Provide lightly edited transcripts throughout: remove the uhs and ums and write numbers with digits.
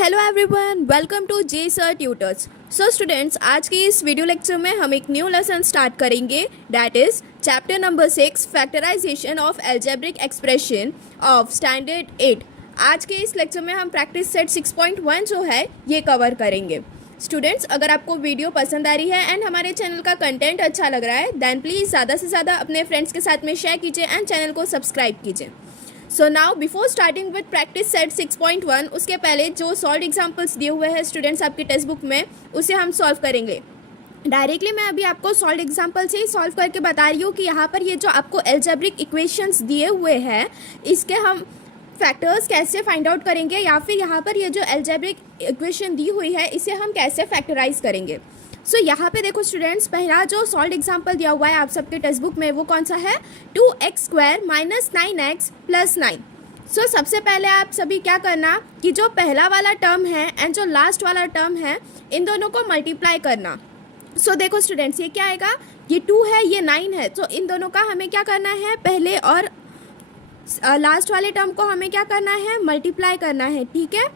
Hello everyone, welcome to J sir tutors. So students, आज के इस वीडियो लेक्चर में हम एक न्यू लेसन स्टार्ट करेंगे, that is chapter number 6 factorisation of algebraic expression of standard 8। आज के इस लेक्चर में हम प्रैक्टिस सेट 6.1 जो है ये कवर करेंगे। स्टूडेंट्स, अगर आपको वीडियो पसंद आ रही है एंड हमारे चैनल का कंटेंट अच्छा लग रहा है देन प्लीज़ ज़्यादा से ज़्यादा अपने फ्रेंड्स के साथ में शेयर कीजिए एंड चैनल को सब्सक्राइब कीजिए। So now before starting with practice set 6.1, उसके पहले जो सॉल्व एग्जाम्पल्स दिए हुए हैं स्टूडेंट्स आपके टेक्स्ट बुक में, उसे हम सॉल्व करेंगे। डायरेक्टली मैं अभी आपको सॉल्व एग्जाम्पल से ही सॉल्व करके बता रही हूँ कि यहाँ पर ये जो आपको एल्जेब्रिक इक्वेशंस दिए हुए हैं इसके हम फैक्टर्स कैसे फाइंड आउट करेंगे, या फिर यहाँ पर ये जो एल्जेब्रिक इक्वेशन दी हुई है इसे हम कैसे फैक्टराइज करेंगे। सो यहाँ पे देखो स्टूडेंट्स, पहला जो सॉल्व एग्जाम्पल दिया हुआ है आप सबके टेक्स्ट बुक में वो कौन सा है, 2x² - 9x + 9। सो सबसे पहले आप सभी क्या करना कि जो पहला वाला टर्म है एंड जो लास्ट वाला टर्म है इन दोनों को मल्टीप्लाई करना। सो देखो स्टूडेंट्स, ये क्या आएगा, ये 2 है ये 9 है, तो इन दोनों का हमें क्या करना है, पहले और लास्ट वाले टर्म को हमें क्या करना है, मल्टीप्लाई करना है। ठीक है,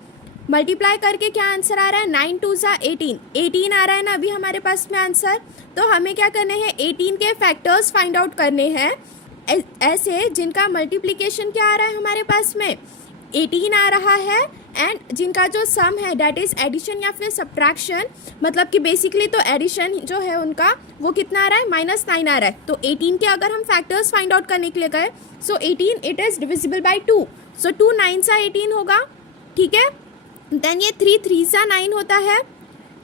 मल्टीप्लाई करके क्या आंसर आ रहा है, 9 2 = 18 आ रहा है ना अभी हमारे पास में आंसर। तो हमें क्या करने हैं, 18 के फैक्टर्स फाइंड आउट करने हैं ऐसे जिनका मल्टीप्लिकेशन क्या आ रहा है हमारे पास में, 18 आ रहा है, एंड जिनका जो सम है डैट इज एडिशन या फिर सब्ट्रैक्शन, मतलब कि बेसिकली तो एडिशन जो है उनका वो कितना आ रहा है, -9 आ रहा है। तो 18 के अगर हम फैक्टर्स फाइंड आउट करने के लिए गए, सो 18 इट इज डिविजिबल बाय 2, सो 2 9 सा 18 होगा। ठीक है, देन ये 3 3 सा 9 होता है,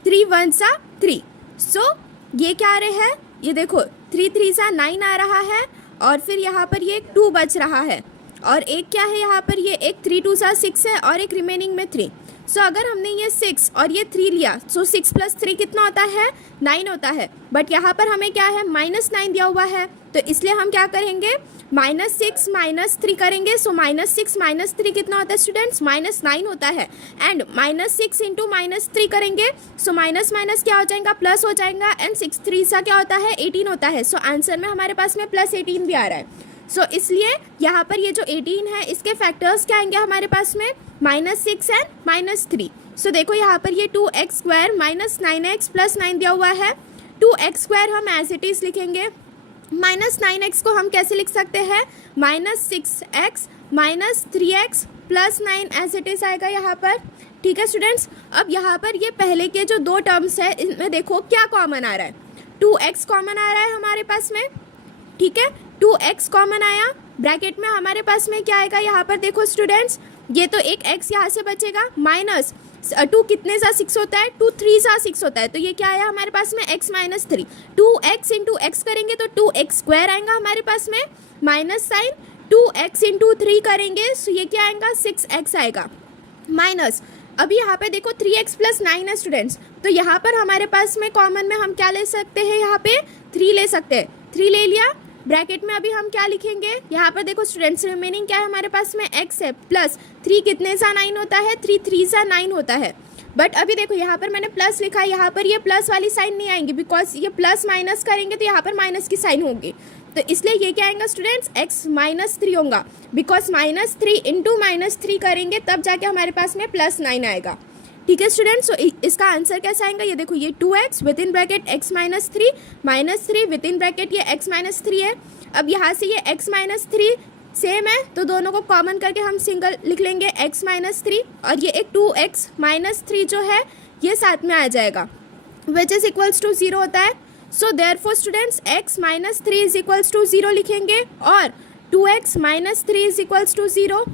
3 1 सा 3। सो ये क्या आ रहे हैं, ये देखो 3 3 सा 9 आ रहा है, और फिर यहाँ पर ये 2 बच रहा है, और एक क्या है यहाँ पर, ये एक 3 2 सा 6 है, और एक रिमेनिंग में 3। सो अगर हमने ये 6 और ये 3 लिया, सो 6 + 3 कितना होता है, 9 होता है। बट यहाँ पर हमें क्या है, -9 दिया हुआ है, तो इसलिए हम क्या करेंगे, -6 - 3 करेंगे। सो -6 - 3 कितना होता है स्टूडेंट्स, -9 होता है, एंड -6 × -3 करेंगे, सो माइनस माइनस क्या हो जाएगा, प्लस हो जाएगा, एंड 6 3 सा क्या होता है, 18 होता है। सो आंसर में हमारे पास में +18 भी आ रहा है। सो इसलिए यहाँ पर ये जो 18 है इसके फैक्टर्स क्या आएंगे हमारे पास में, -6 एंड -3। सो देखो यहाँ पर ये 2x² - 9x + 9 दिया हुआ है। 2x² हम एज इट इज़ लिखेंगे, -9x को हम कैसे लिख सकते हैं, -6x - 3x + 9 as it is आएगा यहाँ पर। ठीक है स्टूडेंट्स, अब यहाँ पर ये पहले के जो 2 टर्म्स है इनमें देखो क्या कॉमन आ रहा है, 2x कॉमन आ रहा है हमारे पास में। ठीक है, 2x कॉमन आया, ब्रैकेट में हमारे पास में क्या आएगा, यहाँ पर देखो स्टूडेंट्स, ये तो एक x यहाँ से बचेगा, -2 कितने सा 6 होता है, 2 3 सा 6 होता है, तो ये क्या आया हमारे पास में, x - 3। 2x × x करेंगे तो 2x² आएगा हमारे पास में, माइनस साइन 2x × 3 करेंगे, सो ये क्या आएगा, 6x आएगा, माइनस। अभी यहाँ पे देखो 3x + 9 है स्टूडेंट्स, तो यहाँ पर हमारे पास में कॉमन में हम क्या ले सकते हैं, यहाँ पे 3 ले सकते हैं, 3 ले लिया, ब्रैकेट में अभी हम क्या लिखेंगे, यहाँ पर देखो स्टूडेंट्स रिमेनिंग क्या है हमारे पास में, x है, प्लस 3 कितने सा 9 होता है, 3 3 सा 9 होता है। बट अभी देखो यहाँ पर मैंने प्लस लिखा है, यहाँ पर ये प्लस वाली साइन नहीं आएंगी, बिकॉज ये प्लस माइनस करेंगे तो यहाँ पर माइनस की साइन होगी, तो इसलिए ये क्या आएगा स्टूडेंट्स, x - 3 होगा, बिकॉज -3 × -3 करेंगे तब जाके हमारे पास में +9 आएगा। ठीक है स्टूडेंट्स, सो इसका आंसर कैसा आएगा, ये देखो ये 2x with in bracket x - 3 -3 with in bracket ये x - 3 है। अब यहाँ से ये x - 3 सेम है, तो दोनों को कॉमन करके हम सिंगल लिख लेंगे x - 3, और ये एक 2x - 3 जो है ये साथ में आ जाएगा, विच इज इक्वल्स टू 0 होता है। So therefore students x - 3 is equals to 0 लिखेंगे, और 2x - 3 is equals to 0।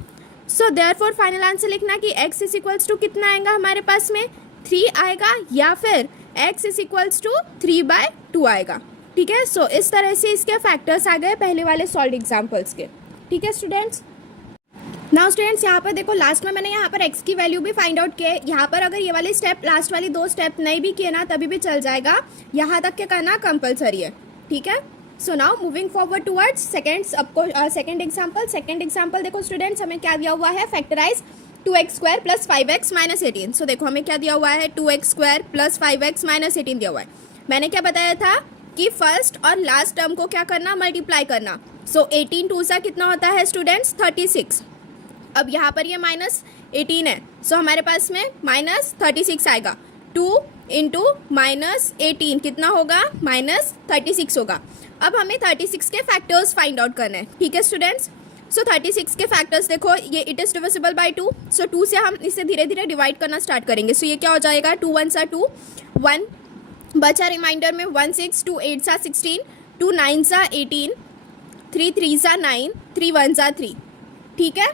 So therefore final answer लिखना कि x इज इक्वल्स टू कितना आएगा हमारे पास में, 3 आएगा, या फिर x इज इक्वल्स टू 3/2 आएगा। ठीक है, सो इस तरह से इसके फैक्टर्स आ गए पहले वाले सॉल्व एग्जाम्पल्स के। ठीक है स्टूडेंट्स, नाउ स्टूडेंट्स यहाँ पर देखो लास्ट में मैंने यहाँ पर x की वैल्यू भी फाइंड आउट किए। यहाँ पर अगर ये वाली स्टेप लास्ट वाली 2 स्टेप नहीं भी किए ना तभी भी चल जाएगा, यहाँ तक के करना कंपलसरी है। ठीक है, so now moving forward towards second example देखो स्टूडेंट्स, हमें क्या दिया हुआ है, फैक्टराइज 2x² + 5x - 18। सो देखो हमें क्या दिया हुआ है, 2x² + 5x - 18 दिया हुआ है। मैंने क्या बताया था कि फर्स्ट और लास्ट टर्म को क्या करना, मल्टीप्लाई करना। सो 18 2 सा कितना होता है स्टूडेंट्स, 36। अब यहाँ पर ये -18 है, सो हमारे पास में -36 आएगा। 2 इंटू -18 कितना होगा? -36 होगा। अब हमें 36 के फैक्टर्स फाइंड आउट करना है, ठीक है स्टूडेंट्स। सो 36 के फैक्टर्स देखो, ये इट इज़ डिविजिबल बाय 2, सो 2 से हम इसे धीरे धीरे डिवाइड करना स्टार्ट करेंगे। सो ये क्या हो जाएगा? 2 1 सा 2, 1 बचा रिमाइंडर में, 1 6, 2 8 सा 16, 2 9 सा 18, 3 3 सा 9, 3 1 सा 3, ठीक है।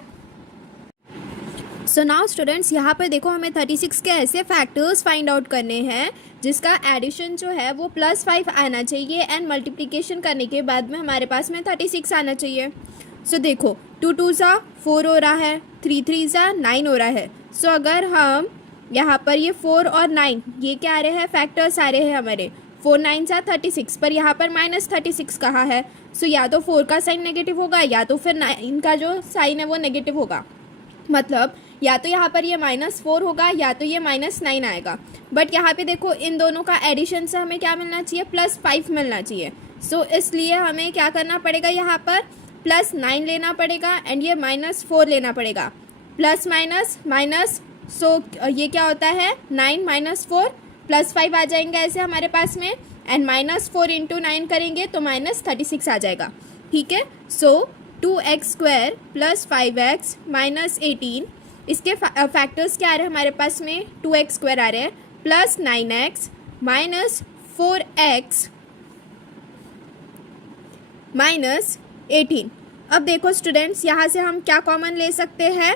सो नाउ स्टूडेंट्स, यहाँ पर देखो हमें 36 के ऐसे फैक्टर्स फाइंड आउट करने हैं जिसका एडिशन जो है वो +5 आना चाहिए एंड मल्टीप्लिकेशन करने के बाद में हमारे पास में 36 आना चाहिए। सो देखो 2 2 सा 4 हो रहा है, 3 3 सा 9 हो रहा है। सो अगर हम यहाँ पर ये 4 और 9 ये क्या आ रहे हैं? फैक्टर्स आ रहे हैं हमारे। 4 9 सा 36, पर यहाँ पर -36 कहाँ है? सो या तो 4 का साइन नेगेटिव होगा या तो फिर 9 का जो साइन है वो नेगेटिव होगा। मतलब या तो यहाँ पर ये -4 होगा या तो ये -9 आएगा। बट यहाँ पे देखो इन दोनों का एडिशन से हमें क्या मिलना चाहिए? +5 मिलना चाहिए। सो इसलिए हमें क्या करना पड़ेगा? यहाँ पर +9 लेना पड़ेगा एंड ये -4 लेना पड़ेगा। प्लस माइनस माइनस, सो ये क्या होता है? 9 -4 +5 आ जाएंगे ऐसे हमारे पास में, एंड -4 इंटू 9 करेंगे तो -36 आ जाएगा, ठीक है। सो 2x² + 5x -18, इसके फैक्टर्स क्या आ रहे हैं हमारे पास में? 2x² आ रहे हैं, प्लस 9x -4x -18। अब देखो स्टूडेंट्स, यहाँ से हम क्या कॉमन ले सकते हैं?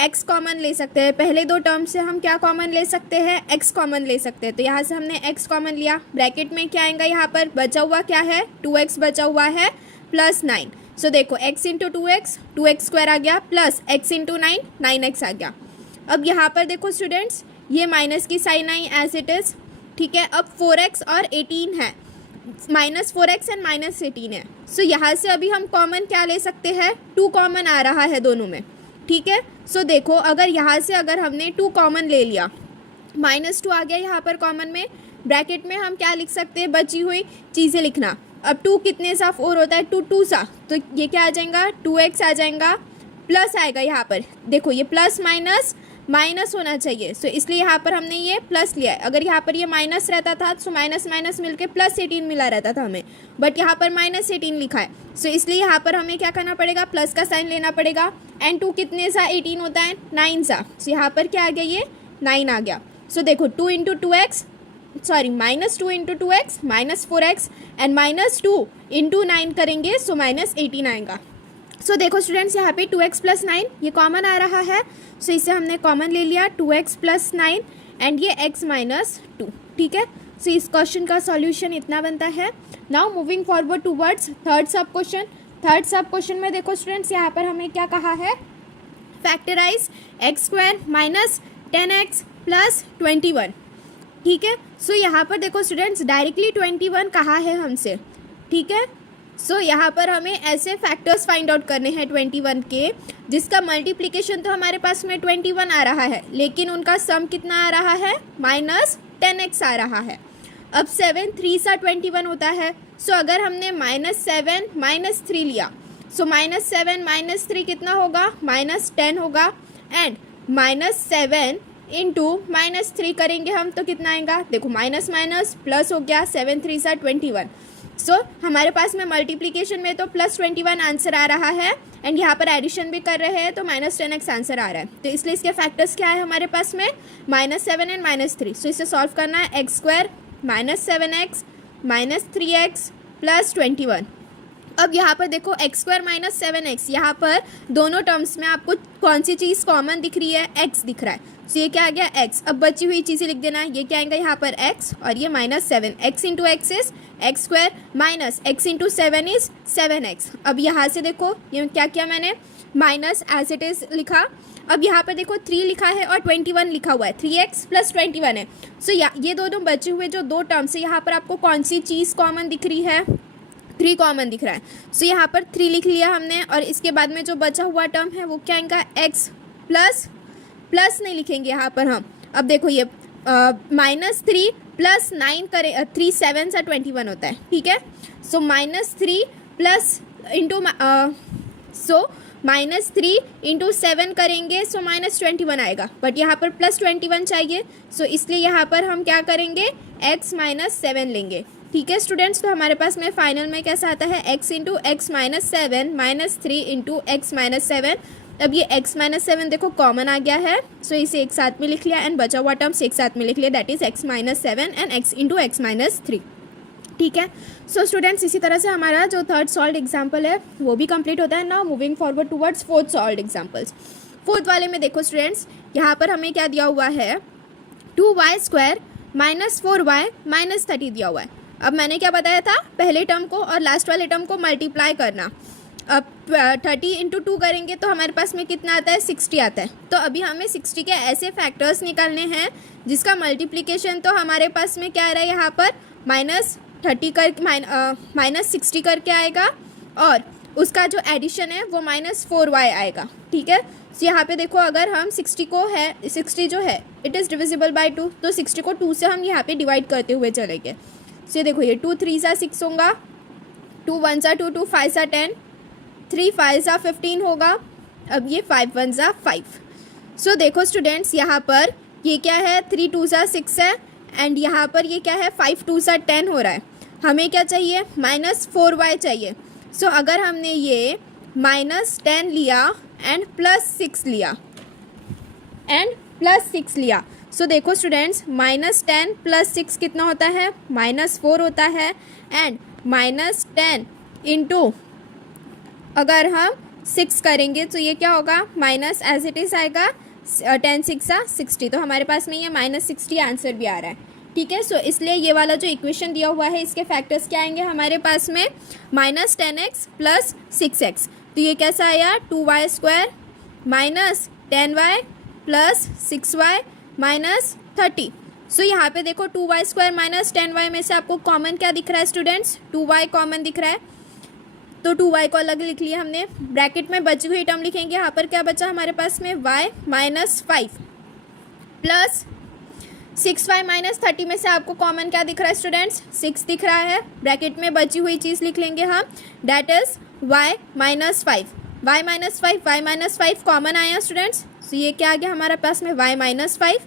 x कॉमन ले सकते हैं। पहले दो टर्म से हम क्या कॉमन ले सकते हैं? x कॉमन ले सकते हैं। तो यहाँ से हमने x कॉमन लिया, ब्रैकेट में क्या आएगा? यहाँ पर बचा हुआ क्या है? 2x बचा हुआ है प्लस 9। सो देखो x इंटू 2x, 2x² आ गया, प्लस x इंटू 9, 9x आ गया। अब यहाँ पर देखो स्टूडेंट्स, ये माइनस की साइन आई एज इट इज़, ठीक है। अब 4x और 18 है, -4x एंड -18 है। सो यहाँ से अभी हम कॉमन क्या ले सकते हैं? 2 कॉमन आ रहा है दोनों में, ठीक है। सो देखो अगर यहाँ से अगर हमने 2 कॉमन ले लिया, -2 आ गया यहाँ पर कॉमन में, ब्रैकेट में हम क्या लिख सकते हैं? बची हुई चीज़ें लिखना। अब 2 कितने सा 4 होता है? 2 2 सा, तो ये क्या आ जाएगा? 2x आ जाएगा, प्लस आएगा यहाँ पर। देखो ये प्लस माइनस माइनस होना चाहिए, सो इसलिए यहाँ पर हमने ये प्लस लिया है। अगर यहाँ पर ये माइनस रहता था तो माइनस माइनस मिलके +18 मिला रहता था हमें, बट यहाँ पर -18 लिखा है, सो इसलिए यहाँ पर हमें क्या करना पड़ेगा? प्लस का साइन लेना पड़ेगा। एंड 2 कितने सा 18 होता है? 9 सा, सो यहाँ पर क्या आ गया? ये 9 आ गया। सो देखो 2 into 2x, sorry -2 into 2x -4x and -2 into 9 करेंगे, सो -18 आएगा। सो देखो स्टूडेंट्स, यहाँ पे 2x + 9 ये कॉमन आ रहा है, सो इसे हमने कॉमन ले लिया, 2x + 9 एंड ये x - 2, ठीक है। सो इस क्वेश्चन का सॉल्यूशन इतना बनता है। Now moving forward towards third सब क्वेश्चन। थर्ड सब क्वेश्चन में देखो स्टूडेंट्स, यहाँ पर हमें क्या कहा है? फैक्टराइज x² - 10x + 21, ठीक है। सो यहाँ पर देखो स्टूडेंट्स, डायरेक्टली 21 कहा है हमसे, ठीक है। सो यहाँ पर हमें ऐसे फैक्टर्स फाइंड आउट करने हैं 21 के, जिसका मल्टीप्लिकेशन तो हमारे पास में 21 आ रहा है, लेकिन उनका सम कितना आ रहा है? -10x आ रहा है। अब 7 3 सा 21 होता है, सो अगर हमने -7 -3 लिया, सो -7 - 3 कितना होगा? -10 होगा, एंड -7 इंटू -3 करेंगे हम तो कितना आएगा? देखो माइनस माइनस प्लस हो गया, 7 3 सा 21। सो हमारे पास में मल्टीप्लिकेशन में तो +21 आंसर आ रहा है, एंड यहाँ पर एडिशन भी कर रहे हैं तो -10x आंसर आ रहा है। तो इसलिए इसके फैक्टर्स क्या है हमारे पास में? -7 एंड -3। सो इसे सॉल्व करना है, x² -7x -3x + 21। अब यहाँ पर देखो x² - 7x, यहाँ पर दोनों टर्म्स में आपको कौन सी चीज़ कॉमन दिख रही है? x दिख रहा है, सो ये क्या आ गया? x। अब बची हुई चीज़ें लिख देना है, ये क्या आएगा यहाँ पर? x, और ये -7। x into x is x² minus x into 7 is 7x। अब यहाँ से देखो ये क्या किया मैंने? माइनस एज इट इज़ लिखा। अब यहाँ पर देखो 3 लिखा है और 21 लिखा हुआ है, 3x + 21 है। सो ये दोनों बचे हुए जो दो टर्म्स है, यहाँ पर आपको कौन सी चीज़ कॉमन दिख रही है? 3 कॉमन दिख रहा है। सो यहाँ पर 3 लिख लिया हमने, और इसके बाद में जो बचा हुआ टर्म है वो क्या आएगा? x प्लस नहीं लिखेंगे यहाँ पर हम। अब देखो ये -3 + 9 करें, 3 7 सा 21 होता है, ठीक है। सो -3 प्लस इंटू, सो -3 इंटू 7 करेंगे सो -21 आएगा, बट यहाँ पर +21 चाहिए, सो इसलिए यहाँ पर हम क्या करेंगे, x -7 लेंगे। ठीक है स्टूडेंट्स, तो हमारे पास में फाइनल में कैसा आता है, x into x -7 -3 into x -7। अब ये x -7 देखो कॉमन आ गया है, सो इसे एक साथ में लिख लिया एंड बचा हुआ टर्म्स एक साथ में लिख लिया, that is x -7 and x into x -3। ठीक है, सो स्टूडेंट्स इसी तरह से हमारा जो थर्ड सॉल्व्ड एग्जाम्पल है वो भी कंप्लीट होता है। Now moving forward towards fourth solved examples. Fourth वाले में देखो स्टूडेंट्स, यहाँ पर हमें क्या दिया हुआ है, 2y² -4y -30 दिया हुआ है। अब मैंने क्या बताया था, पहले टर्म को और लास्ट वाले टर्म को मल्टीप्लाई करना। अब 30 इंटू 2 करेंगे तो हमारे पास में कितना आता है, 60 आता है। तो अभी हमें 60 के ऐसे फैक्टर्स निकालने हैं जिसका मल्टीप्लिकेशन तो हमारे पास में क्या आ रहा है, यहाँ पर -30 कर -60 करके आएगा और उसका जो एडिशन है वो -4y आएगा। ठीक है, तो यहाँ पे देखो अगर हम 60 जो है इट इज़ डिविजिबल बाय 2, तो 60 को 2 से हम यहाँ पे डिवाइड करते हुए चलेंगे। तो ये देखो, ये 2 3 सा 6 होगा, 2 1 सा 2, 2 5 सा 10, 3 5 सा 15 होगा। अब ये 5 1 सा 5। सो देखो स्टूडेंट्स, यहाँ पर ये क्या है, 3 2 सा 6 है एंड यहाँ पर ये क्या है, 5 2 सा 10 हो रहा है। हमें क्या चाहिए, -4y चाहिए। सो अगर हमने ये -10 लिया एंड +6 लिया सो देखो स्टूडेंट्स, -10 + 6 कितना होता है, -4 होता है एंड -10 इंटू अगर हम 6 करेंगे तो ये क्या होगा, माइनस एज इट इज़ आएगा, 10 6 60। तो हमारे पास में ये -60 आंसर भी आ रहा है। ठीक है, सो इसलिए ये वाला जो इक्वेशन दिया हुआ है इसके फैक्टर्स क्या आएंगे हमारे पास में, -10x + 6x। तो ये कैसा आया, 2y² -10y + 6y -30। सो यहाँ पे देखो 2y² -10y में से आपको कॉमन क्या दिख रहा है स्टूडेंट्स, 2y कॉमन दिख रहा है, तो 2y को अलग लिख लिया हमने। ब्रैकेट में बची हुई टर्म लिखेंगे, यहाँ पर क्या बचा हमारे पास में, y -5 प्लस 6y -30 में से आपको कॉमन क्या दिख रहा है स्टूडेंट्स, 6 दिख रहा है। ब्रैकेट में बची हुई चीज़ लिख लेंगे हम, डैट इज़ y -5 कॉमन आया स्टूडेंट्स। तो ये क्या आ गया हमारे पास में, y -5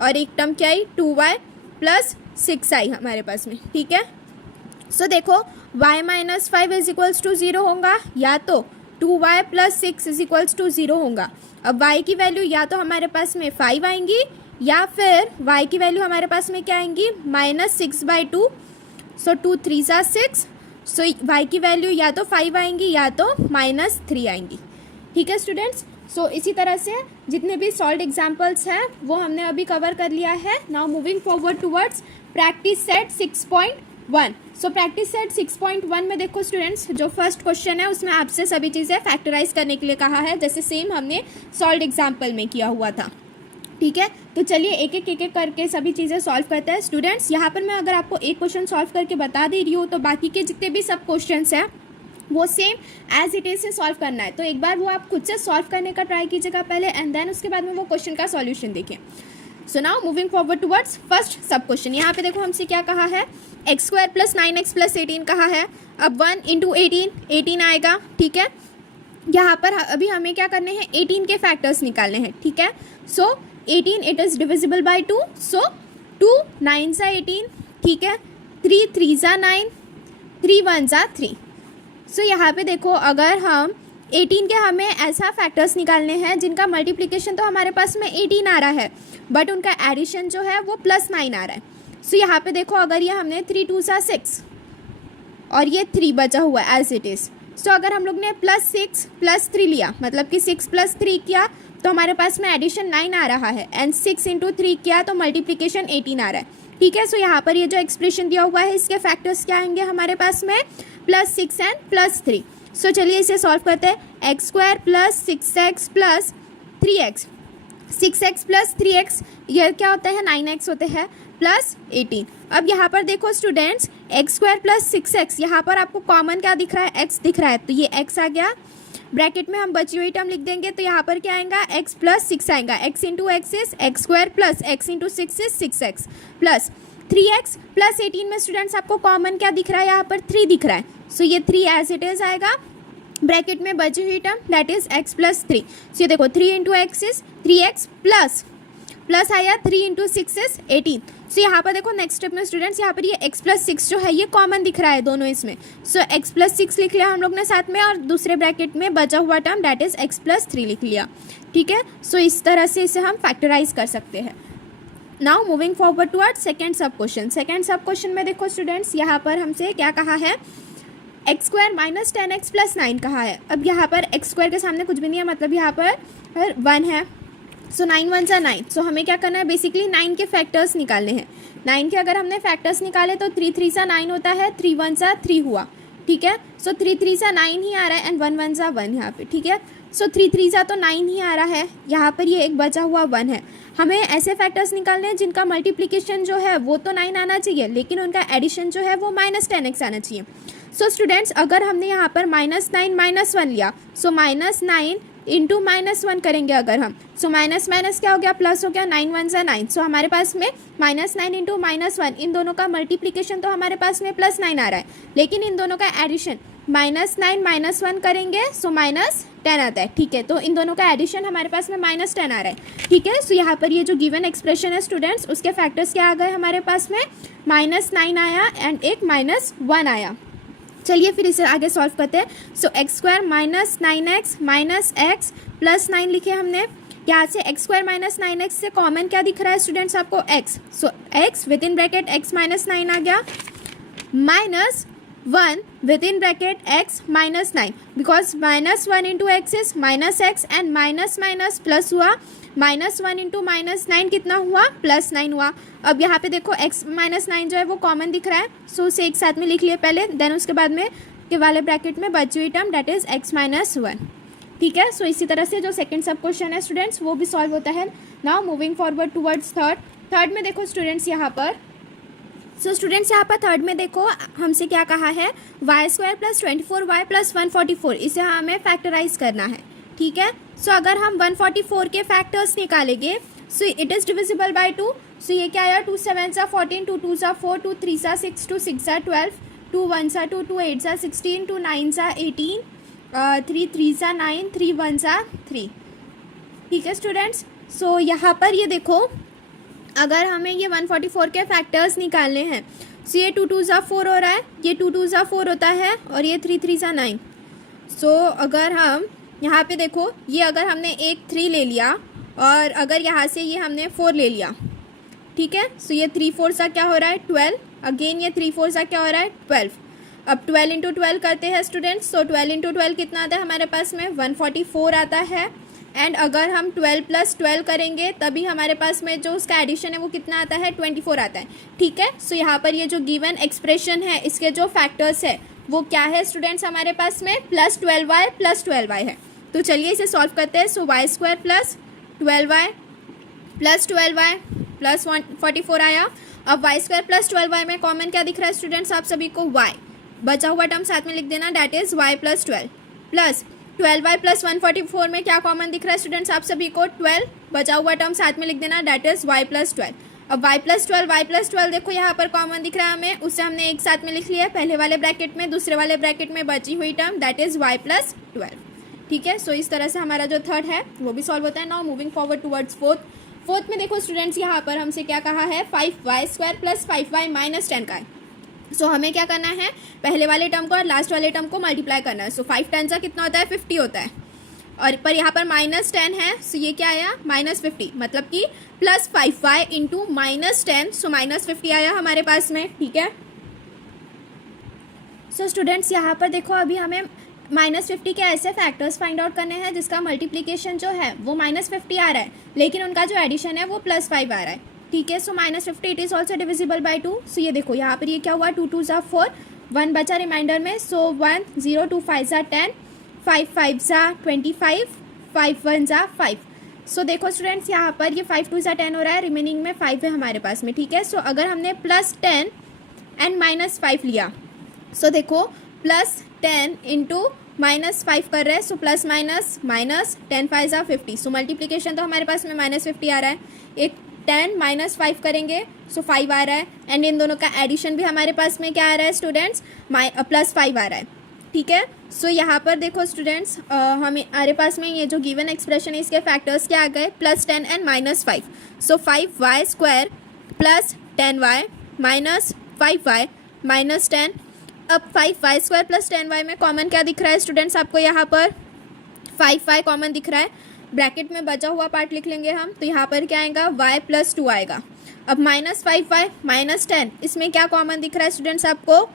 और एक टर्म क्या आई, 2y + 6 आई हमारे पास में। ठीक है, सो देखो y -5 = 0 होगा या तो 2y + 6 = 0 होगा। अब y की वैल्यू या तो हमारे पास में 5 आएंगी या फिर y की वैल्यू हमारे पास में क्या आएंगी, -6/2। सो 2 3 सा 6। सो y की वैल्यू या तो 5 आएंगी या तो -3 आएंगी। ठीक है स्टूडेंट्स, सो इसी तरह से जितने भी सॉल्व्ड एग्जाम्पल्स हैं वो हमने अभी कवर कर लिया है। Now moving forward towards practice set 6.1। So practice set 6.1 में देखो स्टूडेंट्स, जो फर्स्ट क्वेश्चन है उसमें आपसे सभी चीज़ें फैक्टराइज करने के लिए कहा है, जैसे सेम हमने सॉल्व्ड एग्जाम्पल में किया हुआ था। ठीक है, तो चलिए एक एक करके सभी चीज़ें सॉल्व करते हैं स्टूडेंट्स। यहाँ पर मैं अगर आपको एक क्वेश्चन सॉल्व करके बता दे रही हूँ तो बाकी के जितने भी सब क्वेश्चंस हैं वो सेम एज इट इज़ से सॉल्व करना है। तो एक बार वो आप खुद से सॉल्व करने का ट्राई कीजिएगा पहले एंड देन उसके बाद में वो क्वेश्चन का सॉल्यूशन देखें। So now moving forward towards first सब क्वेश्चन। यहाँ पे देखो हमसे क्या कहा है, x² + 9x + 18 कहा है। अब 1 × 18 आएगा। ठीक है, यहाँ पर अभी हमें क्या करने हैं, 18 के फैक्टर्स निकालने हैं। ठीक है, सो 18 इट इज़ डिविजिबल बाय 2, सो 2 9 सा 18। ठीक है, 3 3 सा 9, 3 1 सा 3। सो यहाँ पे देखो अगर हम 18 के हमें ऐसा फैक्टर्स निकालने हैं जिनका मल्टीप्लिकेशन तो हमारे पास में 18 आ रहा है बट उनका एडिशन जो है वो +9 आ रहा है। सो यहाँ पे देखो अगर ये हमने 3 2 सा 6 और ये 3 बचा हुआ है एज इट इज़। सो अगर हम लोग ने +6 + 3 लिया, मतलब कि 6 + 3 किया तो हमारे पास में एडिशन 9 आ रहा है एंड 6 × 3 किया तो मल्टीप्लिकेशन 18 आ रहा है। ठीक है, सो यहाँ पर ये जो एक्सप्रेशन दिया हुआ है इसके फैक्टर्स क्या आएंगे हमारे पास में, +6 एंड +3। सो चलिए इसे सॉल्व करते हैं। x² + 6x + 3x, 6x + 3x ये क्या होता है, 9x होते हैं +18। अब यहाँ पर देखो स्टूडेंट्स, x² + 6x, यहाँ पर आपको कॉमन क्या दिख रहा है, x दिख रहा है, तो ये x आ गया। ब्रैकेट में हम बची हुई टर्म लिख देंगे तो यहाँ पर क्या आएगा, x + 6 आएगा। x × x is x² + x × 6 is 6x + 3x + 18 में स्टूडेंट्स आपको कॉमन क्या दिख रहा है, यहाँ पर 3 दिख रहा है। सो ये 3 एज इट इज़ आएगा ब्रैकेट में बची हुई term that is x plus 3। सो ये देखो 3 into x is 3x plus आया 3 इंटू 6 इज 18। सो यहाँ पर देखो नेक्स्ट स्टेप में स्टूडेंट्स यहाँ पर ये x प्लस 6 जो है ये कॉमन दिख रहा है दोनों इसमें। सो x प्लस 6 लिख लिया हम लोग ने साथ में, और दूसरे ब्रैकेट में बचा हुआ term that is x plus 3 लिख लिया। ठीक है, सो इस तरह से इसे हम फैक्टराइज कर सकते हैं। Now moving forward toward second सब क्वेश्चन। सेकेंड सब क्वेश्चन में देखो स्टूडेंट्स यहाँ पर हमसे क्या कहा है, x square minus 10x plus 9 कहा है। अब यहाँ पर एक्स स्क्वायर के सामने कुछ भी नहीं है, मतलब यहाँ पर 1 है। सो 9 1 जा 9। सो हमें क्या करना है, बेसिकली 9 के फैक्टर्स निकालने हैं। 9 के अगर हमने फैक्टर्स निकाले तो 3 3 सा 9 होता है, 3 1 सा 3 हुआ। ठीक है, सो 3 3 सा 9 ही आ रहा है एंड 1 1 सा 1 यहाँ पे। ठीक है, सो 3 3 सा तो 9 ही आ रहा है, यहाँ पर ये एक बचा हुआ 1 है। हमें ऐसे फैक्टर्स निकालने हैं जिनका मल्टीप्लिकेशन जो है वो तो 9 आना चाहिए, लेकिन उनका एडिशन जो है वो माइनस 10x आना चाहिए। सो स्टूडेंट्स अगर हमने यहाँ पर -9 -1 लिया, सो -9 इंटू -1 करेंगे अगर हम, सो माइनस माइनस क्या हो गया, प्लस हो गया, 9 1 जा 9। सो हमारे पास में -9 इंटू -1, इन दोनों का मल्टीप्लिकेशन तो हमारे पास में +9 आ रहा है, लेकिन इन दोनों का एडिशन -9 -1 करेंगे सो -10 आता है। ठीक है, तो इन दोनों का एडिशन हमारे पास में -10 आ रहा है। ठीक है, सो यहाँ पर ये जो गिवन एक्सप्रेशन है स्टूडेंट्स, उसके फैक्टर्स क्या आ गए हमारे पास में, -9 आया एंड एक -1 आया। चलिए फिर इसे आगे सॉल्व करते हैं। So x square minus 9x minus x plus 9 लिखे हमने। यहाँ से एक्स स्क्वायर माइनस 9x से कॉमन क्या दिख रहा है स्टूडेंट्स आपको, x। So x with in bracket x minus 9 आ गया, -1 with in bracket x minus 9, because -1 into x is -x and minus minus plus हुआ, -1 इंटू -9 कितना हुआ, +9 हुआ। अब यहाँ पे देखो x -9 जो है वो कॉमन दिख रहा है, सो उसे एक साथ में लिख लिए पहले, देन उसके बाद में के वाले ब्रैकेट में बची हुई टर्म डेट इज x -1। ठीक है, सो इसी तरह से जो सेकंड सब क्वेश्चन है स्टूडेंट्स वो भी सॉल्व होता है। Now moving forward towards third में देखो स्टूडेंट्स यहाँ पर, सो स्टूडेंट्स यहाँ पर थर्ड में देखो हमसे क्या कहा है, Y square plus 24y plus 144, इसे हमें फैक्टराइज करना है। ठीक है, सो अगर हम 144 के फैक्टर्स निकालेंगे, so it is divisible by 2। सो ये क्या आया, 2 7 सा 14, 2 2 सा 4, 2 3 सा 6, 2 6 सा 12, 2 1 सा 2, 2 8 सा 16, 2 9 सा 18, 3 3 सा 9, 3 1 सा 3। ठीक है स्टूडेंट्स, सो यहाँ पर ये देखो अगर हमें ये 144 के फैक्टर्स निकालने हैं, सो ये 2 2 सा 4 हो रहा है, ये 2 2 सा 4 होता है, और ये 3 3 सा 9। सो अगर हम यहाँ पे देखो, ये अगर हमने एक 3 ले लिया और अगर यहाँ से ये हमने 4 ले लिया, ठीक है, सो ये 3 4 सा क्या हो रहा है 12, अगेन ये 3 4 सा क्या हो रहा है 12। अब 12 इंटू 12 करते हैं स्टूडेंट्स, सो 12 इंटू 12 कितना आता है हमारे पास में 144 आता है, एंड अगर हम 12 प्लस 12 करेंगे तभी हमारे पास में जो उसका एडिशन है वो कितना आता है 24 आता है। ठीक है, सो यहाँ पर ये जो गिवन एक्सप्रेशन है इसके जो फैक्टर्स है वो क्या है स्टूडेंट्स हमारे पास में +12y प्लस 12y है। तो चलिए इसे सॉल्व करते हैं। So y square plus 12y plus 12y plus 144 आया। अब वाई स्क्वायर प्लस 12y में कॉमन क्या दिख रहा है स्टूडेंट्स आप सभी को, y, बचा हुआ टर्म साथ में लिख देना, that is y plus 12 plus 12y plus 144 में क्या कॉमन दिख रहा है स्टूडेंट्स आप सभी को 12, बचा हुआ टर्म साथ में लिख देना, डैट इज y प्लस 12। अब y प्लस 12 देखो यहाँ पर कॉमन दिख रहा है हमें, उससे हमने एक साथ में लिख लिया है पहले वाले ब्रैकेट में, दूसरे वाले ब्रैकेट में बची हुई term that is y plus 12। ठीक है, सो इस तरह से हमारा जो थर्ड है वो भी सॉल्व होता है। Now moving forward towards fourth में देखो स्टूडेंट्स यहाँ पर हमसे क्या कहा है, 5y square plus 5y minus 10 का है। सो हमें क्या करना है, पहले वाले टर्म को और लास्ट वाले टर्म को मल्टीप्लाई करना है। सो 5 10 का कितना होता है 50 होता है, और पर यहाँ पर -10 है, सो ये क्या आया -50, मतलब कि प्लस 5y इंटू -10, सो -50 आया हमारे पास में। ठीक है, सो स्टूडेंट्स यहाँ पर देखो अभी हमें -50 के ऐसे फैक्टर्स फाइंड आउट करने हैं जिसका मल्टीप्लिकेशन जो है वो -50 आ रहा है, लेकिन उनका जो एडिशन है वो +5 आ रहा है। ठीक है, सो -50 it is also divisible by 2। सो ये देखो यहाँ पर ये क्या हुआ, 2 2 सा 4, 1 बचा रिमाइंडर में, सो 1 0 2 5 सा 10, 5 5 सा 25, 5 1 सा 5। सो देखो स्टूडेंट्स यहाँ पर ये 5 2 सा 10 हो रहा है, रिमेनिंग में 5 है हमारे पास में। ठीक है, सो अगर हमने +10 एंड -5 लिया, सो देखो +10 इंटू -5 कर रहे हैं, सो प्लस माइनस माइनस 10 5 सा 50, सो मल्टीप्लिकेशन तो हमारे पास में -50 आ रहा है, एक 10 -5 करेंगे सो 5 आ रहा है, एंड इन दोनों का एडिशन भी हमारे पास में क्या आ रहा है स्टूडेंट्स +5 आ रहा है। ठीक है। सो यहाँ पर देखो स्टूडेंट्स, हमारे पास में ये जो गिवन एक्सप्रेशन है इसके फैक्टर्स क्या आ गए, +10 and -5। So 5y² plus 10y minus 5y minus 10। अब 5y² प्लस 10y में कॉमन क्या दिख रहा है स्टूडेंट्स आपको, यहाँ पर 5y कॉमन दिख रहा है। ब्रैकेट में बचा हुआ पार्ट लिख लेंगे हम, तो यहाँ पर क्या आएगा, y + 2 आएगा। अब -5y माइनस 10, इसमें क्या कॉमन दिख रहा है स्टूडेंट्स आपको,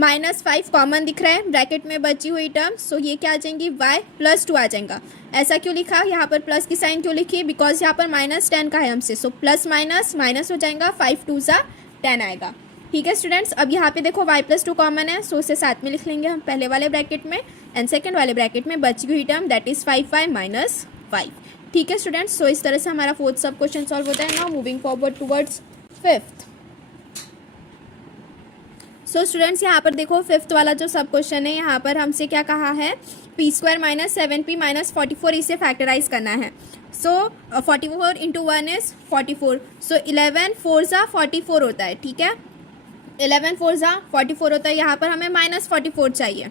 -5 कॉमन दिख रहा है ब्रैकेट में बची हुई टर्म। सो ये क्या आ जाएंगी, y + 2 आ जाएगा। ऐसा क्यों लिखा, यहाँ पर प्लस की साइन क्यों लिखी, बिकॉज यहाँ पर -10 का है हमसे। सो प्लस माइनस माइनस हो जाएगा, 5 2 = 10 आएगा। ठीक है स्टूडेंट्स, अब यहाँ पे देखो y + 2 कॉमन है, सो उसे साथ में लिख लेंगे हम पहले वाले ब्रैकेट में, एंड सेकेंड वाले ब्रैकेट में बची हुई term that is 5y minus 5। ठीक है स्टूडेंट्स, सो इस तरह से हमारा 4th सब क्वेश्चन सॉल्व होता है। Now moving forward towards 5th। So students यहाँ पर देखो 5th वाला जो सब क्वेश्चन है, यहाँ पर हमसे क्या कहा है, p² - 7p - 44 इसे फैक्टराइज करना है। सो 44 × 1 इज 44। सो 11 4 = 44 होता है। ठीक है, 11 4 = 44 होता है। यहाँ पर हमें -44 चाहिए।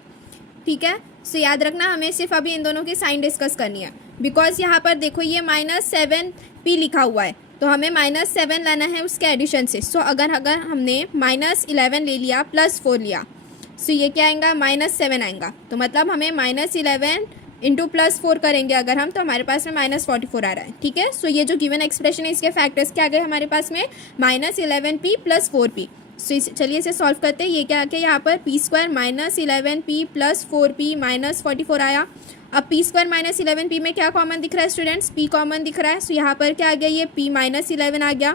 ठीक है, सो याद रखना हमें सिर्फ अभी इन दोनों की साइन डिस्कस करनी है, बिकॉज यहाँ पर देखो ये -7p लिखा हुआ है, तो हमें -7 लाना है उसके एडिशन से। सो अगर हमने -11 ले लिया +4 लिया, सो ये क्या आएगा, -7 आएगा। तो मतलब हमें -11 × +4 करेंगे अगर हम, तो हमारे पास में -44 आ रहा है। ठीक है, सो ये जो गिवन एक्सप्रेशन है इसके फैक्टर्स क्या आ गए हमारे पास में, -11p + 4p। सो चलिए इसे सॉल्व करते हैं। ये क्या आ गया यहाँ पर, p² - 11p + 4p - 44 आया। अब p² - 11p में क्या कॉमन दिख रहा है स्टूडेंट्स, p कॉमन दिख रहा है। सो यहाँ पर क्या आ गया, ये p - 11 आ गया,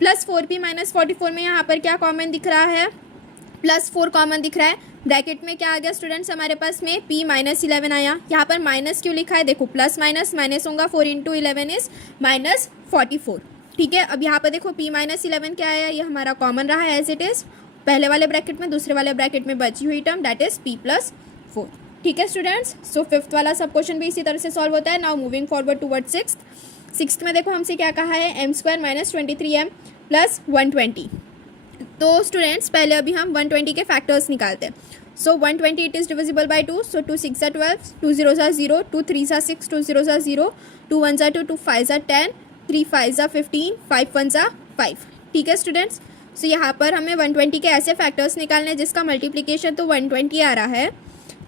प्लस 4p - 44 में यहाँ पर क्या कॉमन दिख रहा है, +4 कॉमन दिख रहा है। ब्रैकेट में क्या आ गया स्टूडेंट्स हमारे पास में, p - 11 आया। यहाँ पर माइनस क्यों लिखा है, देखो प्लस माइनस माइनस होगा, 4 × 11 इज -44। ठीक है, अब यहाँ पर देखो p - 11 क्या आया, ये हमारा कॉमन रहा है एज इट इज़, पहले वाले ब्रैकेट में, दूसरे वाले ब्रैकेट में बची हुई टर्म दैट इज p + 4। ठीक है स्टूडेंट्स, सो 5th वाला सब क्वेश्चन भी इसी तरह से सॉल्व होता है। Now moving forward towards 6th में देखो हमसे क्या कहा है, m² - 23m + 120। तो स्टूडेंट्स पहले अभी हम 120 के फैक्टर्स निकालते हैं। सो 120 इट इज़ डिविजिबल बाय 2, सो 2 6 = 12, 2 0 = 0, 2 3 = 6, 2 0 = 0, 2 1 = 2, 2 5 = 10, 3 5 = 15, 5 1 = 5। ठीक है स्टूडेंट्स, सो यहाँ पर हमें 120 के ऐसे फैक्टर्स निकालने हैं जिसका मल्टीप्लिकेशन तो 120 आ रहा है,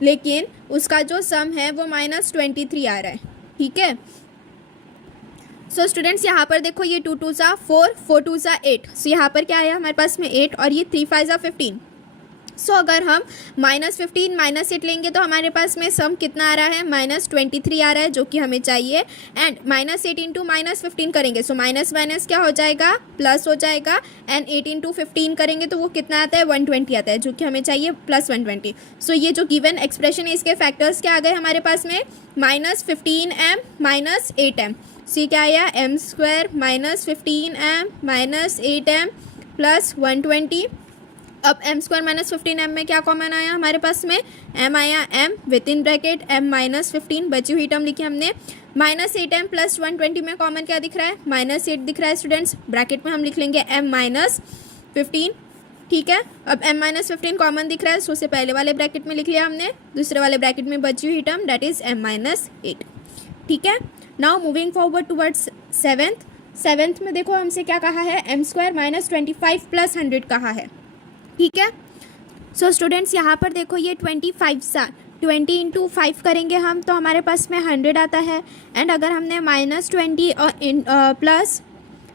लेकिन उसका जो सम है वो -23 आ रहा है। ठीक है, सो स्टूडेंट्स यहाँ पर देखो ये 2 2 = 4, 4 2 = 8। सो यहाँ पर क्या आया हमारे पास में 8, और ये 3 5 = 15। सो अगर हम -15 -8 लेंगे तो हमारे पास में सम कितना आ रहा है, -23 आ रहा है, जो कि हमें चाहिए। एंड -8 × -15 करेंगे, सो माइनस माइनस क्या हो जाएगा, प्लस हो जाएगा। एंड 8 × 15 करेंगे तो वो कितना आता है, 120 आता है, जो कि हमें चाहिए +120। सो ये जो गिवन एक्सप्रेशन है इसके फैक्टर्स क्या आ गए हमारे पास में, -15m - 8m। सी क्या आया, m² - 15m - 8m + 120। अब m² - 15m में क्या कॉमन आया हमारे पास में, m आया, m with in bracket m - 15, बची हुई टर्म लिखी हमने। -8m + 120 में कॉमन क्या दिख रहा है, -8 दिख रहा है स्टूडेंट्स। ब्रैकेट में हम लिख लेंगे m - 15। ठीक है, अब m - 15 कॉमन दिख रहा है, सो उसे पहले वाले ब्रैकेट में लिख लिया हमने, दूसरे वाले ब्रैकेट में बची हुई टर्म दैट इज m - 8। ठीक है, now moving forward towards 7th में देखो हमसे क्या कहा है, m² - 25 + 100 कहा है। ठीक है, सो स्टूडेंट्स यहाँ पर देखो ये 25 सा 20 × 5 करेंगे हम, तो हमारे पास में 100 आता है। एंड अगर हमने -20 और प्लस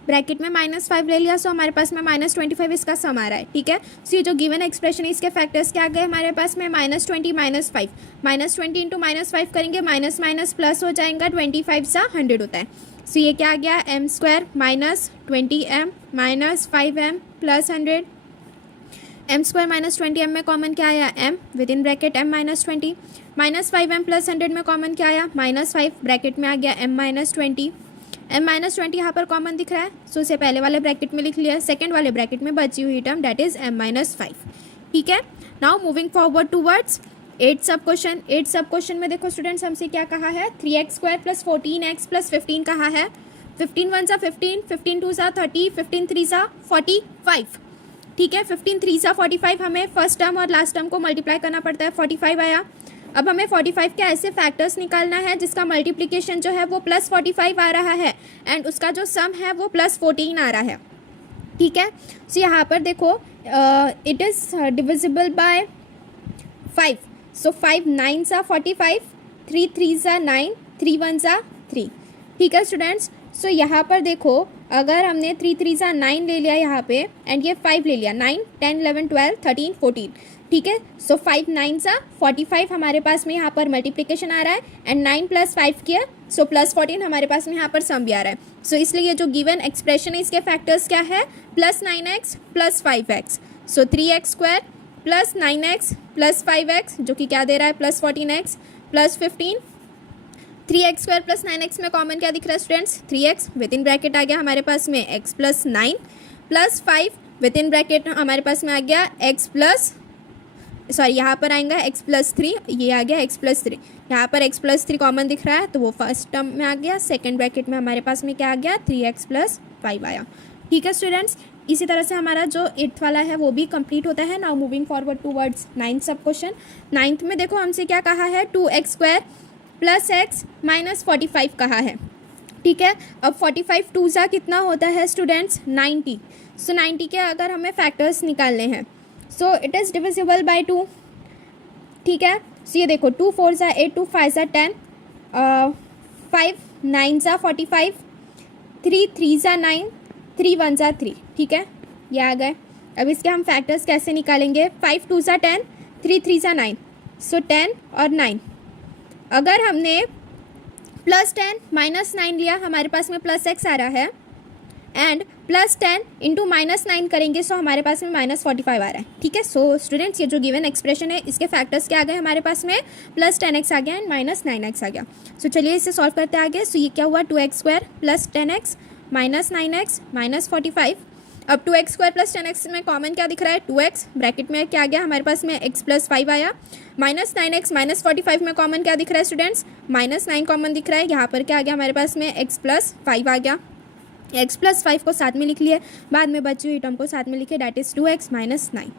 ब्रैकेट में -5 ले लिया, सो हमारे पास में -25 इसका सम आ रहा है। ठीक है, सो ये जो गिवन एक्सप्रेशन है इसके फैक्टर्स क्या आ गए हमारे पास में, -20 -5, -20 × -5 करेंगे, माइनस माइनस प्लस हो जाएगा, 25 सा 100 होता है। सो ये क्या आ गया, m² - 20m - 5m + 100। m² - 20m में कॉमन क्या आया, m with in bracket m - 20, -5m + 100 में कॉमन क्या आया, -5, ब्रैकेट में आ गया m - 20। m - 20 यहाँ पर कॉमन दिख रहा है, सो उसे पहले वाले ब्रैकेट में लिख लिया, सेकंड वाले ब्रैकेट में बची हुई टर्म दैट इज m - 5। ठीक है, now moving forward towards 8th सब क्वेश्चन। 8th सब क्वेश्चन में देखो स्टूडेंट्स हमसे क्या कहा है, 3x² + 14x + 15 कहा है। 15 1 = 15, 15 2 = 30, 15 3 = 45। ठीक है, 15 3 = 45, हमें फर्स्ट टर्म और लास्ट टर्म को मल्टीप्लाई करना पड़ता है, 45 आया। अब हमें 45 के ऐसे फैक्टर्स निकालना है जिसका मल्टीप्लिकेशन जो है वो +45 आ रहा है एंड उसका जो सम है वो +14 आ रहा है, ठीक है। सो यहाँ पर देखो it is divisible bye 5, so 5 9s are 45, 3 3s are 9, 3 1s are 3, ठीक है स्टूडेंट्स। सो यहाँ पर देखो अगर हमने 3 3s are 9 ले लिया यहाँ पे एंड ये 5 ले लिया, 9 10 11 12 13 14, ठीक है। सो 5 9s are 45 हमारे पास में यहाँ पर मल्टीप्लिकेशन आ रहा है एंड 9 + 5 किया सो +14 हमारे पास में यहाँ पर सम भी आ रहा है। सो इसलिए जो गिवन एक्सप्रेशन है इसके फैक्टर्स क्या है, +9x + 5x, सो 3x² + 9x + 5x जो कि क्या दे रहा है +14x + 15, 3x² + 9x में कॉमन क्या दिख रहा है students, 3x, within bracket आ गया हमारे पास में x + 9 + 5, विद इन ब्रैकेट हमारे पास में आ गया यहाँ पर आएगा x + 3, ये आ गया x + 3, यहाँ पर x + 3 कॉमन दिख रहा है तो वो फर्स्ट टर्म में आ गया, सेकंड ब्रैकेट में हमारे पास में क्या आ गया 3x + 5 आया, ठीक है स्टूडेंट्स। इसी तरह से हमारा जो 8th वाला है वो भी कंप्लीट होता है। Now moving forward towards 9th सब क्वेश्चन। 9th में देखो हमसे क्या कहा है, 2x² + x - 45 कहा है, ठीक है। अब 45 2 सा कितना होता है स्टूडेंट्स 90, सो 90 के अगर हमें फैक्टर्स निकालने हैं so it is divisible by 2, ठीक है। सो ये देखो 2 4s are 8, 2 5s are 10, 5 9s are 45, 3 3s are 9, 3 1s are 3, ठीक है, ये आ गए। अब इसके हम फैक्टर्स कैसे निकालेंगे, 5 2s are 10, 3 3s are 9, सो 10 और 9, अगर हमने +10 - 9 लिया हमारे पास में +x आ रहा है एंड +10 × -9 करेंगे सो हमारे पास में -45 आ रहा है, ठीक है। सो स्टूडेंट्स ये जो गिवन एक्सप्रेशन है इसके फैक्टर्स क्या आ गए हमारे पास में, +10x आ गया एंड -9x आ गया। सो चलिए इसे सॉल्व करते आगे। सो ये क्या हुआ 2x² + 10x - 9x -45। अब 2x² + 10x में कॉमन क्या दिख रहा है 2x, ब्रैकेट में क्या आ गया हमारे पास में x + 5 आया, -9x -45 में कॉमन क्या दिख रहा है स्टूडेंट्स -9 कॉमन दिख रहा है, यहाँ पर क्या आ गया हमारे पास में x + 5 आ गया, x + 5 को साथ में लिख लिए, बाद में बची हुई टर्म को साथ में लिखे, दैट इज़ 2x - 9,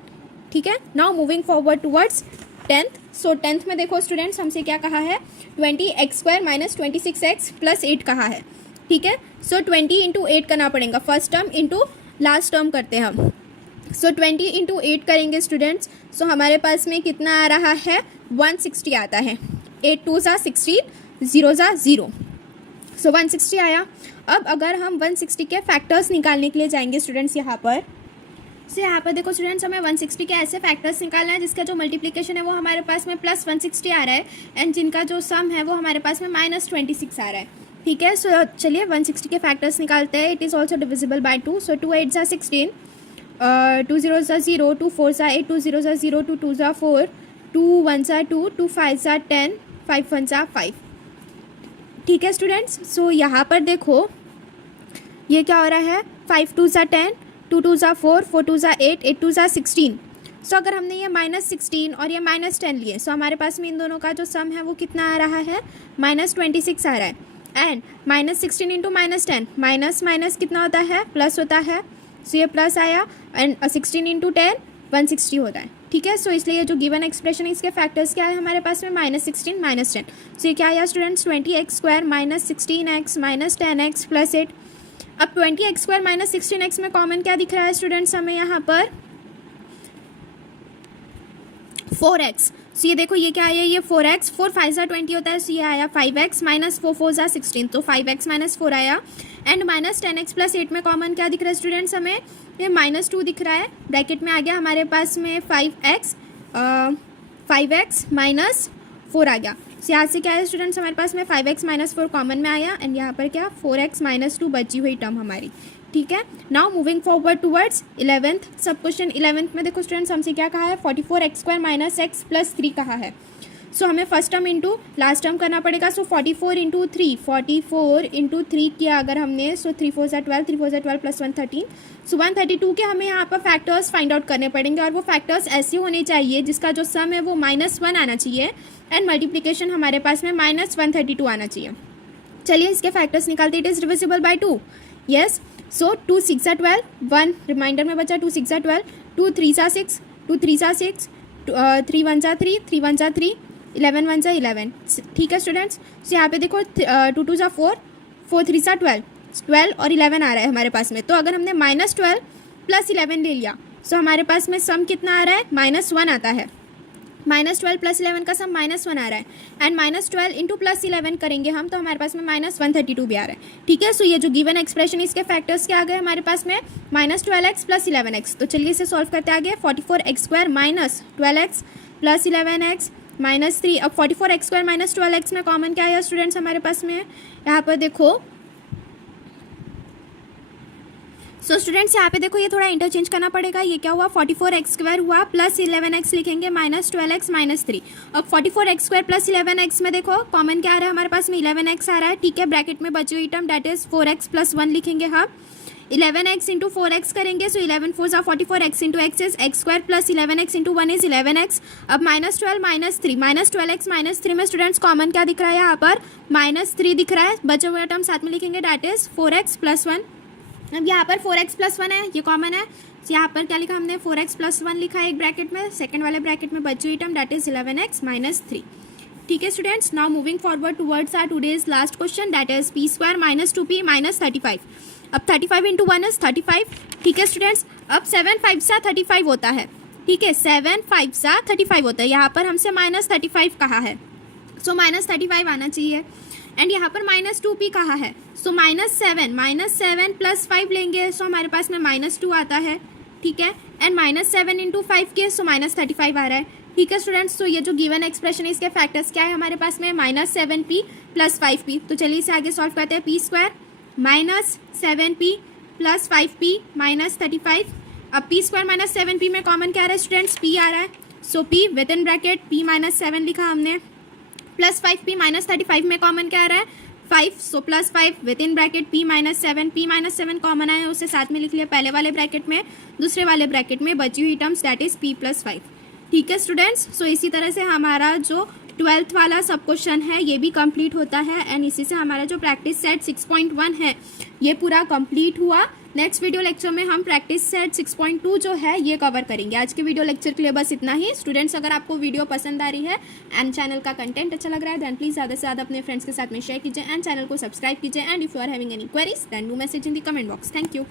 ठीक है। Now moving forward towards 10th। सो 10th में देखो स्टूडेंट्स हमसे क्या कहा है 20x² - 26x + 8 कहा है, ठीक है। सो 20 × 8 करना पड़ेगा, first term into last term करते हैं हम। सो 20 × 8 करेंगे स्टूडेंट्स, सो हमारे पास में कितना आ रहा है 160 आता है, 8 2s are 16, 0s are 0, सो 160 आया। अब अगर हम 160 के फैक्टर्स निकालने के लिए जाएंगे स्टूडेंट्स यहाँ पर, सो यहाँ पर देखो स्टूडेंट्स हमें 160 के ऐसे फैक्टर्स निकालना है जिसका जो मल्टीप्लिकेशन है वो हमारे पास में +160 आ रहा है एंड जिनका जो सम है वो हमारे पास में -26 आ रहा है, ठीक है। सो चलिए 160 के फैक्टर्स निकालते हैं। It is also divisible by 2, so 2 8s are 16, 2 0s are 0, 2 4s are 8, 2 0s are 0, 2 2s are 4, 2 1s are 2, 2 5s are 10, 5 1s are 5, ठीक है स्टूडेंट्स। सो यहाँ पर देखो ये क्या हो रहा है 5 2s are 10, 2 2s are 4, 4 2s are 8, 8 2s are 16। सो अगर हमने ये -16 और ये -10 लिए सो हमारे पास में इन दोनों का जो सम है वो कितना आ रहा है -26 आ रहा है एंड -16 × -10, माइनस माइनस कितना होता है प्लस होता है, सो ये प्लस आया एंड 16 × 10 160 होता है, ठीक है। सो इसलिए जो गिवन एक्सप्रेशन है इसके फैक्टर्स क्या है हमारे पास में -16 -10, सो ये क्या आया स्टूडेंट्स 20x² - 16x - 10x + 8। अब 20x² - 16x में कॉमन क्या दिख रहा है स्टूडेंट्स हमें यहाँ पर 4x, सो ये देखो ये क्या आया ये 4x, 4 5s are 20 होता है, सो ये आया 5x - 4 4s are 16, तो 5x - 4 आया एंड -10x + 8 में कॉमन क्या दिख रहा है स्टूडेंट्स हमें ये -2 दिख रहा है, ब्रैकेट में आ गया हमारे पास में 5x - 4 आ गया। सो यहाँ से क्या है स्टूडेंट्स हमारे पास में 5x - 4 कॉमन में आया एंड यहाँ पर क्या 4x - 2 बची हुई टर्म हमारी, ठीक है। Now moving forward towards 11th सब क्वेश्चन। 11th में देखो स्टूडेंट्स हमसे क्या कहा है 44x² - x + 3 कहा है। सो हमें first term into last term करना पड़ेगा, सो 44 × 3, 44 × 3 किया अगर हमने सो 3 4s are 12, 3 4s are 12 + 1 13, सो 132 के हमें यहाँ पर फैक्टर्स फाइंड आउट करने पड़ेंगे और वो फैक्टर्स ऐसे होने चाहिए जिसका जो सम है वो -1 आना चाहिए एंड मल्टीप्लिकेशन हमारे पास में -132 आना चाहिए। चलिए इसके फैक्टर्स निकालते, it is divisible by 2, yes. So 2 6 are 12, 1 reminder में बचा 2 6 are 12, 2 3s are 6, 2 3s are 6, 3 1s are 3, 3 1s are 3, 11 one सा 11, ठीक है स्टूडेंट्स। तो यहाँ पे देखो 2 2 सा 4, 4 3 सा 12, 12 और 11 आ रहा है हमारे पास में। तो अगर हमने -12 + 11 ले लिया तो हमारे पास में सम कितना आ रहा है, -1 आता है। -12 + 11 का सम -1 आ रहा है एंड -12 इंटू +11 करेंगे हम तो हमारे पास में -132 भी आ रहा है, ठीक है। सो ये जो गिवन एक्सप्रेशन इसके फैक्टर्स क्या आ गए हमारे पास में, -12x + 11x। तो चलिए इसे सॉल्व करते आगे। 44x² - 12x + 11x -3। अब 44x² - 12x में कॉमन क्या आया स्टूडेंट्स हमारे पास में, यहाँ पर देखो। सो स्टूडेंट्स यहाँ पे देखो ये थोड़ा इंटरचेंज करना पड़ेगा। ये क्या हुआ, 44x² हुआ प्लस 11x लिखेंगे -12x -3। अब 44x² + 11x में देखो कॉमन क्या आ रहा है हमारे पास में, 11x आ रहा है, ठीक है। ब्रैकेट में बची हुई टर्म दैट इज 4x + 1 लिखेंगे हम। 11x इंटू 4x करेंगे, सो 11 4 = 44, x into x is x² + 11x into 1 is 11x। अब -12 -3, -12x -3 में स्टूडेंट्स कॉमन क्या दिख रहा है यहाँ पर, -3 दिख रहा है। बचे हुए टर्म साथ में लिखेंगे दैट इज 4x + 1। अब यहाँ पर 4x + 1 है, ये कॉमन है। यहाँ पर क्या लिखा हमने, 4x + 1 लिखा है एक ब्रैकेट में, सेकंड वाले ब्रैकेट में बची हुई टर्म दैट इज 11x -3, ठीक है students. Now moving forward towards our today's last question that is p² - 2p - 35। अब 35 इंटू 1 इज 35, ठीक है स्टूडेंट्स। अब 7 5 सा 35 होता है, ठीक है, 7 5 सा 35 होता है। यहाँ पर हमसे -35 कहा है, सो -35 आना चाहिए। एंड यहाँ पर -2p कहा है, सो -7 + 5 लेंगे, सो हमारे पास में -2 आता है, ठीक है। एंड -7 इंटू 5 के, सो -35 आ रहा है, ठीक है स्टूडेंट्स। तो ये जो गिवन एक्सप्रेशन है इसके फैक्टर्स क्या है हमारे पास में, -7p + 5p। तो चलिए इसे आगे सॉल्व करते हैं। p² - 7p + 5p -35। अब p² - 7p में कॉमन क्या आ रहा है स्टूडेंट्स, p आ रहा है, सो p with in bracket p - 7 लिखा हमने, प्लस 5p -35 में कॉमन क्या आ रहा है, 5, सो +5 with in bracket p - 7 common आया है, उसे साथ में लिख लिया पहले वाले ब्रैकेट में, दूसरे वाले ब्रैकेट में बची हुई टर्म्स दैट इज p + 5, ठीक है स्टूडेंट्स। सो इसी तरह से हमारा जो 12th वाला सब क्वेश्चन है ये भी कंप्लीट होता है एंड इसी से हमारा जो प्रैक्टिस सेट 6.1 है ये पूरा कंप्लीट हुआ। नेक्स्ट वीडियो लेक्चर में हम प्रैक्टिस सेट 6.2 जो है ये कवर करेंगे। आज के वीडियो लेक्चर के लिए बस इतना ही। स्टूडेंट्स अगर आपको वीडियो पसंद आ रही है एंड चैनल का कंटेंट अच्छा लग रहा है देन प्लीज ज़्यादा से ज़्यादा अपने फ्रेंड्स के साथ में शेयर कीजिए एंड चैनल को सब्सक्राइब कीजिए। And if you are having any queries then do message in the comment box. Thank you.